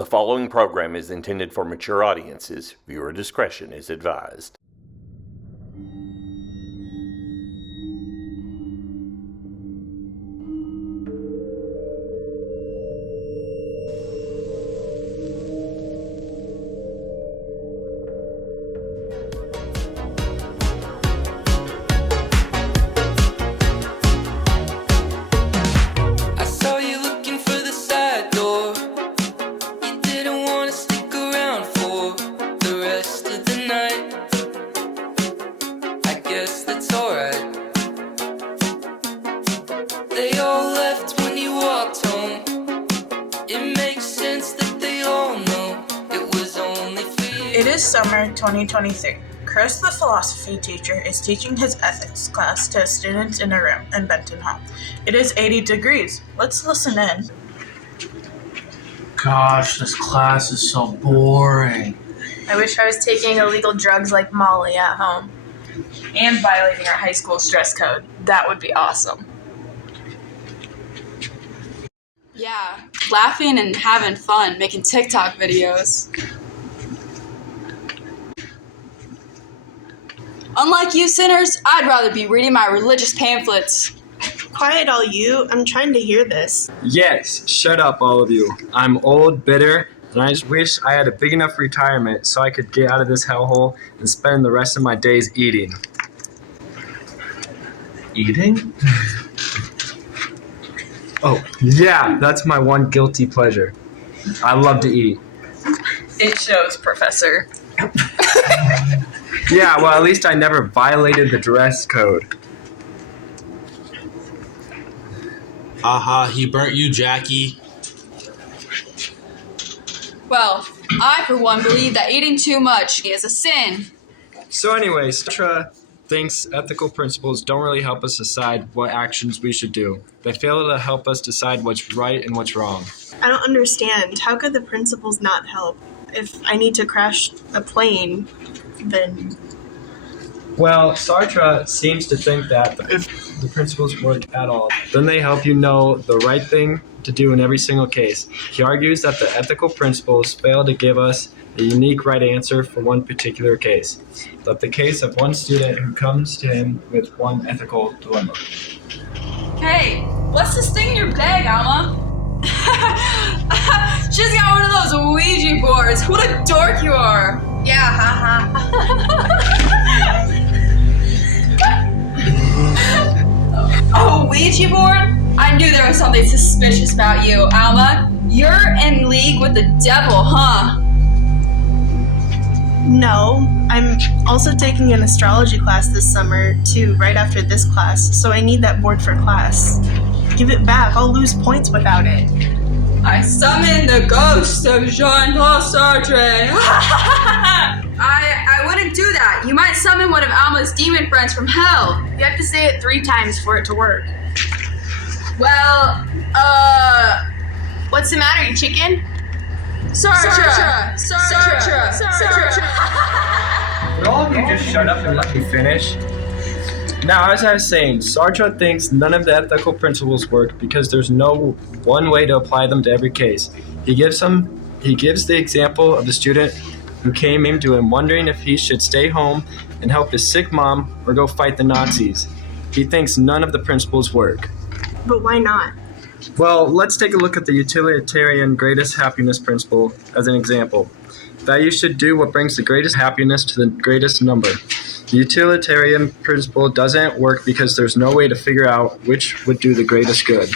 The following program is intended for mature audiences. Viewer discretion is advised. It is summer 2023. Chris, the philosophy teacher, is teaching his ethics class to students in a room in Benton Hall. It is 80 degrees. Let's listen in. Gosh, this class is so boring. I wish I was taking illegal drugs like Molly at home. And violating our high school dress code. That would be awesome. Yeah, laughing and having fun, making TikTok videos. Unlike you sinners, I'd rather be reading my religious pamphlets. Quiet all you, I'm trying to hear this. Yes, shut up all of you. I'm old, bitter, and I just wish I had a big enough retirement so I could get out of this hellhole and spend the rest of my days eating. Eating? Oh, yeah, that's my one guilty pleasure. I love to eat. It shows, Professor. Yeah, well, at least I never violated the dress code. He burnt you, Jacky. Well, I for one believe that eating too much is a sin. So anyway, Sartre thinks ethical principles don't really help us decide what actions we should do. They fail to help us decide what's right and what's wrong. I don't understand. How could the principles not help? If I need to crash a plane, then... Well, Sartre seems to think that if the principles work at all, then they help you know the right thing to do in every single case. He argues that the ethical principles fail to give us a unique right answer for one particular case, like the case of one student who comes to him with one ethical dilemma. Hey, what's this thing in your bag, Alma? She's got one of those Ouija boards. What a dork you are. Yeah, haha. Oh, Ouija board? I knew there was something suspicious about you, Alma. You're in league with the devil, huh? No, I'm also taking an astrology class this summer, too, right after this class, so I need that board for class. Give it back, I'll lose points without it. I summon the ghost of Jean-Paul Sartre. I wouldn't do that. You might summon one of Alma's demon friends from hell. You have to say it 3 times for it to work. Well, What's the matter, you chicken? Sartre. Would all of you just shut up and let me finish? Now, as I was saying, Sartre thinks none of the ethical principles work because there's no one way to apply them to every case. He gives the example of the student who came into him wondering if he should stay home and help his sick mom or go fight the Nazis. He thinks none of the principles work. But why not? Well, let's take a look at the utilitarian greatest happiness principle as an example. That you should do what brings the greatest happiness to the greatest number. The utilitarian principle doesn't work because there's no way to figure out which would do the greatest good.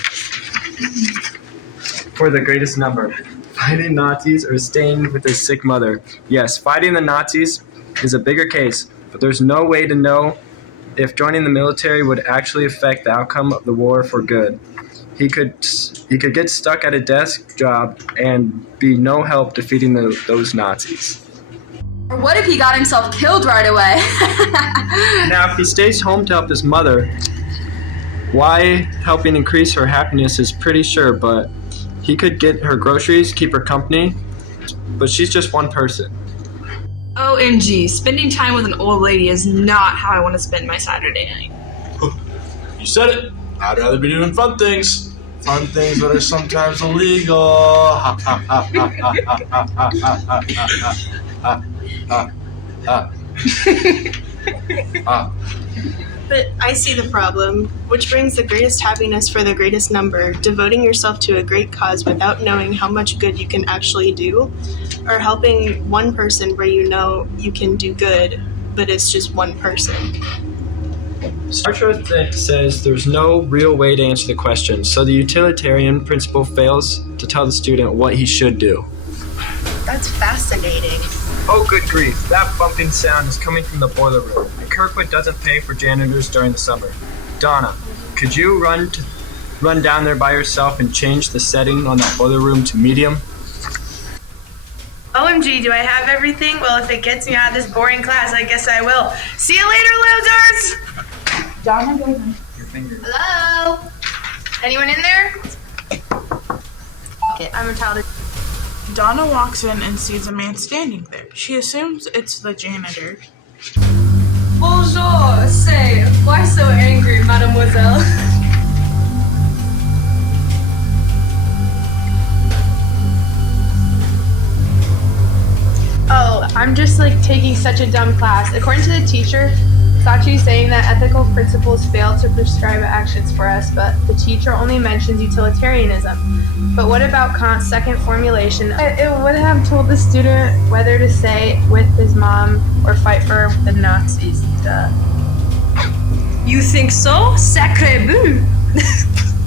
For the greatest number, fighting Nazis or staying with his sick mother. Yes, fighting the Nazis is a bigger case, but there's no way to know if joining the military would actually affect the outcome of the war for good. He could get stuck at a desk job and be no help defeating those Nazis. or what if he got himself killed right away? Now, if he stays home to help his mother, why helping increase her happiness is pretty sure, but he could get her groceries, keep her company, but she's just one person. OMG, spending time with an old lady is not how I want to spend my Saturday night. You said it. I'd rather be doing fun things. fun things that are sometimes illegal. But I see the problem. Which brings the greatest happiness for the greatest number, devoting yourself to a great cause without knowing how much good you can actually do, or helping one person where you know you can do good, but it's just one person. Sartre says there's no real way to answer the question, so the utilitarian principle fails to tell the student what he should do. That's fascinating. Oh, good grief. That bumping sound is coming from the boiler room, and Kirkwood doesn't pay for janitors during the summer. Donna, could you run down there by yourself and change the setting on that boiler room to medium? OMG, do I have everything? Well, if it gets me out of this boring class, I guess I will. See you later, losers! Donna goes in. Hello? Anyone in there? Okay, I'm a child. Donna walks in and sees a man standing there. She assumes it's the janitor. Bonjour. Say, why so angry, mademoiselle? Oh, I'm just taking such a dumb class. According to the teacher, Sachi's saying that ethical principles fail to prescribe actions for us, but the teacher only mentions utilitarianism. But what about Kant's second formulation? It would have told the student whether to say with his mom or fight for the Nazis. Duh. You think so? Sacre bleu!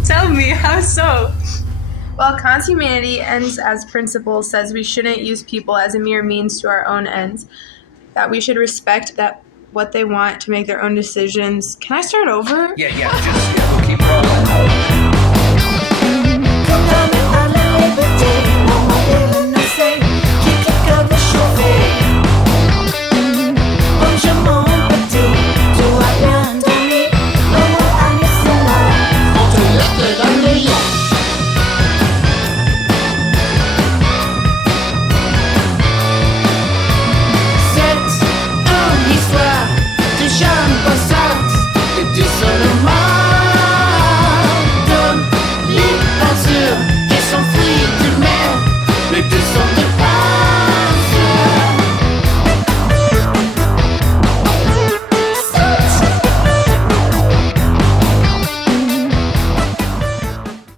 Tell me, how so? Well, Kant's humanity ends as principle says we shouldn't use people as a mere means to our own ends, that we should respect that what they want to make their own decisions. Can I start over? Yeah, just